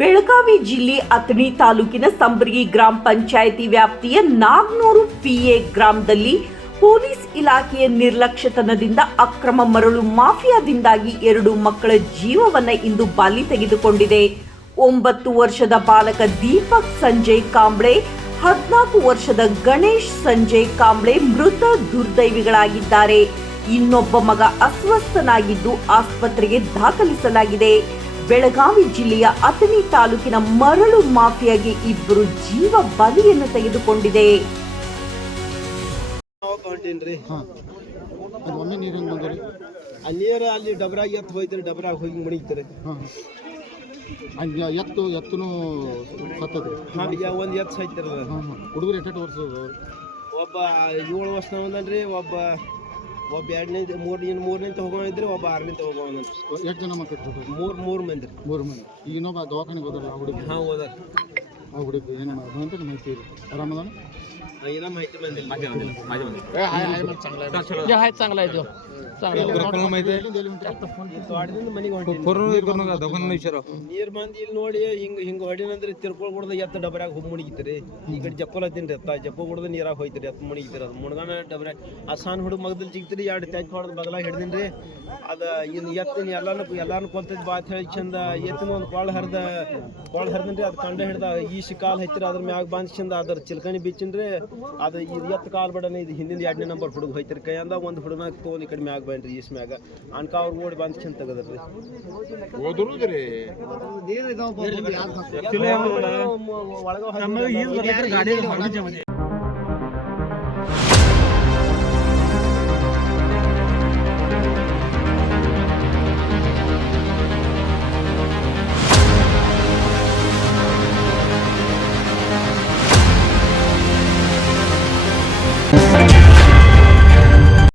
ಬೆಳಗಾವಿ ಜಿಲ್ಲೆ ಅಥಣಿ ತಾಲೂಕಿನ ಸಂಬ್ರಗಿ ಗ್ರಾಮ ಪಂಚಾಯಿತಿ ವ್ಯಾಪ್ತಿಯ ನಾಗ್ನೂರು ಪಿಎ ಗ್ರಾಮದಲ್ಲಿ ಪೊಲೀಸ್ ಇಲಾಖೆಯ ನಿರ್ಲಕ್ಷ್ಯತನದಿಂದ ಅಕ್ರಮ ಮರಳು ಮಾಫಿಯಾದಿಂದಾಗಿ ಎರಡು ಮಕ್ಕಳ ಜೀವವನ್ನ ಇಂದು ಬಲಿ ತೆಗೆದುಕೊಂಡಿದೆ. ಒಂಬತ್ತು ವರ್ಷದ ಬಾಲಕ ದೀಪಕ್ ಸಂಜಯ್ ಕಾಂಬ್ಳೆ, ಹದಿನಾಲ್ಕು ವರ್ಷದ ಗಣೇಶ್ ಸಂಜಯ್ ಕಾಂಬ್ಳೆ ಮೃತ ದುರ್ದೈವಿಗಳಾಗಿದ್ದಾರೆ. ಇನ್ನೊಬ್ಬ ಮಗ ಅಸ್ವಸ್ಥನಾಗಿದ್ದು ಆಸ್ಪತ್ರೆಗೆ ದಾಖಲಿಸಲಾಗಿದೆ. ಬೆಳಗಾವಿ ಜಿಲ್ಲೆಯ ಅಥಣಿ ತಾಲೂಕಿನ ಮರಳು ಮಾಫಿಯಾಗೆ ಇಬ್ಬರು ಜೀವ ಬಲಿಯನ್ನು ತೆಗೆದುಕೊಂಡಿದೆ. ಹೋಗ್ ನೀರು ಹೆಂಗೆ ಅಲ್ಲಿ ಡಬ್ರಾಗ ಎತ್ತು ಹೋಯ್ತಾರೆ ಡಬ್ರಾಗ ಹೋಗಿ ಮುಡಿತಾರೆ. ಹಾಂ ಹಂಗೆ ಎತ್ತು ಎತ್ತೂ ಸತ್ತದ್ರಿ? ಹಾ ಈಗ ಒಂದು ಎತ್ತು ಸಾಯ್ತಿರ ಹಾಂ ಹಾಂ. ಹುಡುಗರು ಎಷ್ಟು ವರ್ಷ ಒಬ್ಬ ಏಳು ವರ್ಷ ಒಂದನ್ರಿ ಒಬ್ಬ ಒಬ್ಬ ಎರಡನೇ ಮೂರನೇ ಮೂರನೇ ಹೋಗೋಣಿದ್ರಿ ಒಬ್ಬ ಆರನೇ ಹೋಗೋಣ ಎಷ್ಟು ಜನ ಮಕ್ಕಳು ಮೂರು ಮೂರು ಮಂದಿ. ರೀ ಮೂರು ಮಂದಿ. ಈಗ ಇನ್ನೊಬ್ಬ ದವಾಖಾನೆಗೆ ಹೋದಲ್ಲ ಆ ಹುಡುಗ. ಹಾ ಹೋದ ಆ ಹುಡುಗ ಏನು ಮಾಡೋದು ಅಂತ ಮಾಹಿತಿ ರೀ ಆರಾಮದಾನ ಏನೋ ಮಾಹಿತಿ ಬಂದಿಲ್ಲ. ಎಲ್ಲಿಂದ ಎಲ್ಲಿ ಹೊಂಟ್ರಿ? ತೋಟದಿಂದ ಮನೆಗೆ ಹೊಂಟೀನಿ ನೀರ್ ಮಂದಿ ಇಲ್ಲಿ ನೋಡಿ ಹಿಂಗ ಹಿಂಗ ಹೊಡಿನಂದ್ರೆ ತಿರ್ಕೊಳ್ ಬಿಡ್ದ ಎತ್ತ ಡಬ್ರಾಗ ಹೋಗಿ ಮುಣಿಗಿತ್ರಿ. ಈ ಕಡೆ ಜಪ್ಪಲ್ ಹತ್ತೀನಿ ಎತ್ತ ಜಪ್ಪ ಬಿಡ್ದ ನೀರಾಗ ಹೋಯ್ತಿರಿ ಎತ್ತ ಮುಣಿಗಿತ್ರಿ ಅದು. ಮುಣಗಾನ ಡಬ್ರಾಗ ಆ ಸಣ್ಣ ಹುಡುಗ ಮಗದಲ್ಲಿ ಸಿಗ್ತಿರಿ ಎರಡು ತೆಗ್ ಹೊಡೆದ್ ಬಗಲಾಗ ಹಿಡ್ದಿನ್ರಿ ಅದ ಇನ್ನು ಎತ್ತಿನ ಎಲ್ಲಾನು ಎಲ್ಲಾನು ಕೊಲ್ತೈತಿ ಬಾತ್ ಹೇಳಿ ಚಂದ ಎತ್ತಿನ ಒಂದು ಕೊಳ ಹರಿದ ಕೊಳ ಹರಿದ್ರಿ ಅದು ಕಂಡ ಹಿಡ್ದ ಈ ಕಾಲ್ ಹತ್ತಿರ ಅದ್ರ ಮ್ಯಾಗ ಬಂದ್ ಚಂದ ಅದ್ರ ಚಿಲ್ಕಣಿ ಬಿಚ್ಚಿನ್ರಿ ಅದು ಇದು ಎತ್ತ ಕಾಲ್ ಬಿಡನ ಇದು ಹಿಂದಿನ ಎರಡನೇ ನಂಬರ್ ಹುಡುಗ ಹೋಯ್ತಿರಿ ಕೈಯಿಂದ ಒಂದು ಹುಡುಗನ ತೊಗೊಂಡ್ ಈ ಕಡೆ ಮ್ಯಾಗ ಬಂದ್ರಿ ಈಸ್ ಮ್ಯಾಗ ಅನ್ಕ ಅವ್ರು ಓಡಿ ಬಂದ್ ಚಂದ ತೆಗದ್ರಿ ಒಳಗ